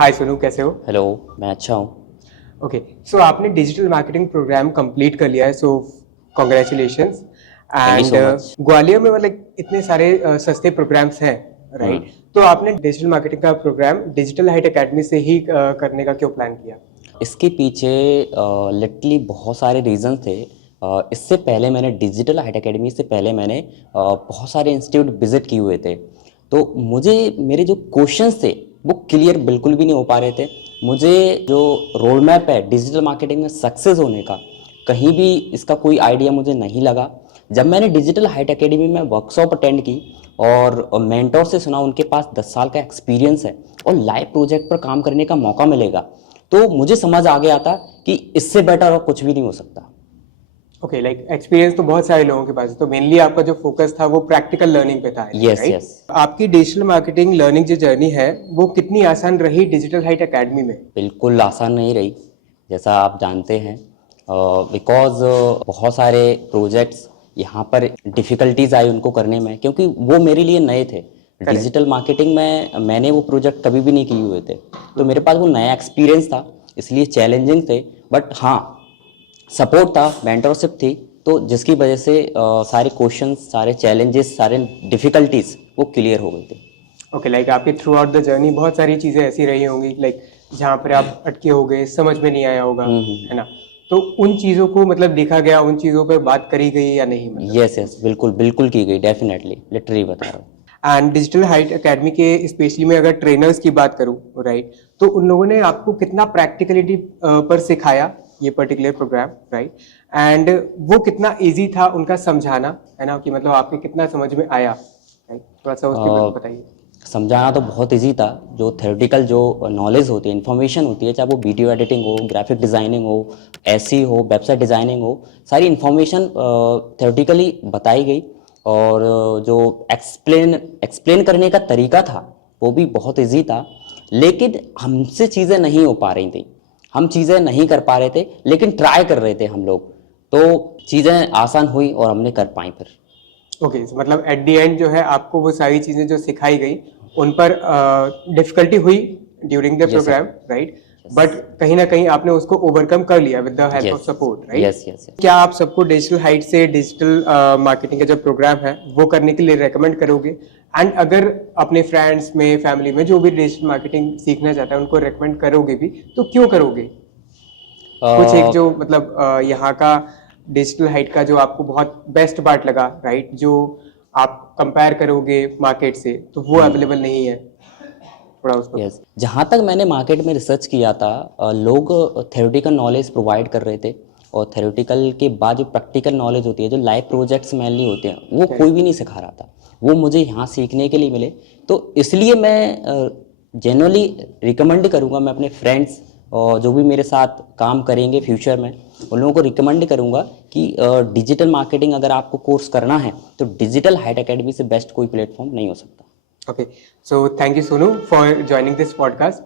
हाय सोनू, कैसे हो? हेलो। मैं अच्छा हूँ। ओके, सो आपने डिजिटल मार्केटिंग प्रोग्राम कंप्लीट कर लिया है, सो congratulations. Thank you and so much. Gwalior में मतलब इतने सारे सस्ते प्रोग्राम्स हैं, राइट? हम्म। तो आपने डिजिटल मार्केटिंग का प्रोग्राम डिजिटल हाइट एकेडमी से ही करने का क्यों प्लान किया? इसके पीछे लिटरली बहुत सारे रीज़न थे। इससे पहले मैंने डिजिटल हाइट एकेडमी से पहले मैंने बहुत सारे इंस्टीट्यूट विजिट किए हुए थे। तो मुझे मेरे जो क्वेश्चंस थे वो क्लियर बिल्कुल भी नहीं हो पा रहे थे। मुझे जो रोड मैप है डिजिटल मार्केटिंग में सक्सेस होने का, कहीं भी इसका कोई आइडिया मुझे नहीं लगा। जब मैंने डिजिटल हाइट एकेडमी में वर्कशॉप अटेंड की और मेंटोर से सुना उनके पास 10 साल का एक्सपीरियंस है और लाइव प्रोजेक्ट पर काम करने का मौका मिलेगा, तो मुझे समझ आ गया था कि इससे बेटर और कुछ भी नहीं हो सकता। ओके, लाइक एक्सपीरियंस तो बहुत सारे लोगों के पास है, तो मेनली आपका जो फोकस था वो प्रैक्टिकल लर्निंग पे था, यस राइट? यस। आपकी डिजिटल मार्केटिंग लर्निंग जो जर्नी है वो कितनी आसान रही डिजिटल हाइट एकेडमी में? बिल्कुल आसान नहीं रही, जैसा आप जानते हैं। बिकॉज बहुत सारे प्रोजेक्ट्स यहाँ पर डिफ़िकल्टीज आई उनको करने में, क्योंकि वो मेरे लिए नए थे। करेक्ट। डिजिटल मार्केटिंग में मैंने वो प्रोजेक्ट कभी भी नहीं किए हुए थे, तो मेरे पास वो नया एक्सपीरियंस था, इसलिए चैलेंजिंग थे। बट हाँ, सपोर्ट था, मेंटरशिप थी, तो जिसकी वजह से सारे क्वेश्चंस, सारे चैलेंजेस, सारे डिफ़िकल्टीज वो क्लियर हो गए थे। ओके, लाइक आपकी थ्रू आउट द जर्नी बहुत सारी चीजें ऐसी रही होंगी, लाइक जहाँ पर आप अटके हो गए, समझ में नहीं आया होगा, है ना? तो उन चीजों को मतलब देखा गया, उन चीजों पर बात करी गई या नहीं, मतलब? यस यस, बिल्कुल बिल्कुल की गई, डेफिनेटली, लिटरली बता रहा हूँ। एंड डिजिटल हाइट एकेडमी के स्पेशली में अगर ट्रेनर्स की बात करूं, राइट, तो उन लोगों ने आपको कितना प्रैक्टिकलिटी पर सिखाया ये पर्टिकुलर प्रोग्राम, राइट? एंड वो कितना इजी था उनका समझाना, है ना, कि मतलब आपके कितना समझ में आया, राइट? थोड़ा सा उसके बारे में बताइए। समझाना तो बहुत इजी था। जो थ्योरेटिकल जो नॉलेज होती है, इन्फॉर्मेशन होती है, चाहे वो वीडियो एडिटिंग हो, ग्राफिक डिज़ाइनिंग हो, एसई हो, वेबसाइट डिज़ाइनिंग हो, सारी इन्फॉर्मेशन थ्योरेटिकली बताई गई। और जो एक्सप्लेन एक्सप्लेन करने का तरीका था वो भी बहुत इजी था। लेकिन हमसे चीज़ें नहीं हो पा रही थी, हम चीज़ें नहीं कर पा रहे थे, लेकिन ट्राई कर रहे थे हम लोग, तो चीज़ें आसान हुई और हमने कर पाई फिर। ओके, मतलब एट द एंड जो है आपको वो सारी चीजें जो सिखाई गई उन पर डिफिकल्टी हुई during the yes programme, sir. Right? But कहीं ना कहीं आपने उसको ओवरकम कर लिया with the help of yes support, right? Yes yes. क्या आप सबको डिजिटल हाइट से डिजिटल मार्केटिंग का जो प्रोग्राम है वो करने के लिए रेकमेंड करोगे? एंड अगर अपने फ्रेंड्स में, फैमिली में जो भी डिजिटल मार्केटिंग सीखना चाहता है उनको रेकमेंड करोगे भी, तो क्यों करोगे? कुछ एक जो मतलब यहाँ का डिजिटल हाइट का जो आपको बहुत बेस्ट पार्ट लगा, राइट, जो आप कंपेयर करोगे मार्केट से तो वो अवेलेबल नहीं है, थोड़ा उस पर। यस, जहाँ तक मैंने मार्केट में रिसर्च किया था, लोग थ्योरेटिकल नॉलेज प्रोवाइड कर रहे थे, और थ्योरेटिकल के बाद जो प्रैक्टिकल नॉलेज होती है, जो लाइव प्रोजेक्ट्स मेनली होते हैं, वो कोई भी नहीं सिखा रहा था। वो मुझे यहाँ सीखने के लिए मिले, तो इसलिए मैं जनरली रिकमेंड करूँगा। मैं अपने फ्रेंड्स और जो भी मेरे साथ काम करेंगे फ्यूचर में, उन लोगों को रिकमेंड करूँगा कि डिजिटल मार्केटिंग अगर आपको कोर्स करना है तो डिजिटल हाइट एकेडमी से बेस्ट कोई प्लेटफॉर्म नहीं हो सकता। Okay, so thank you Sonu for joining this podcast.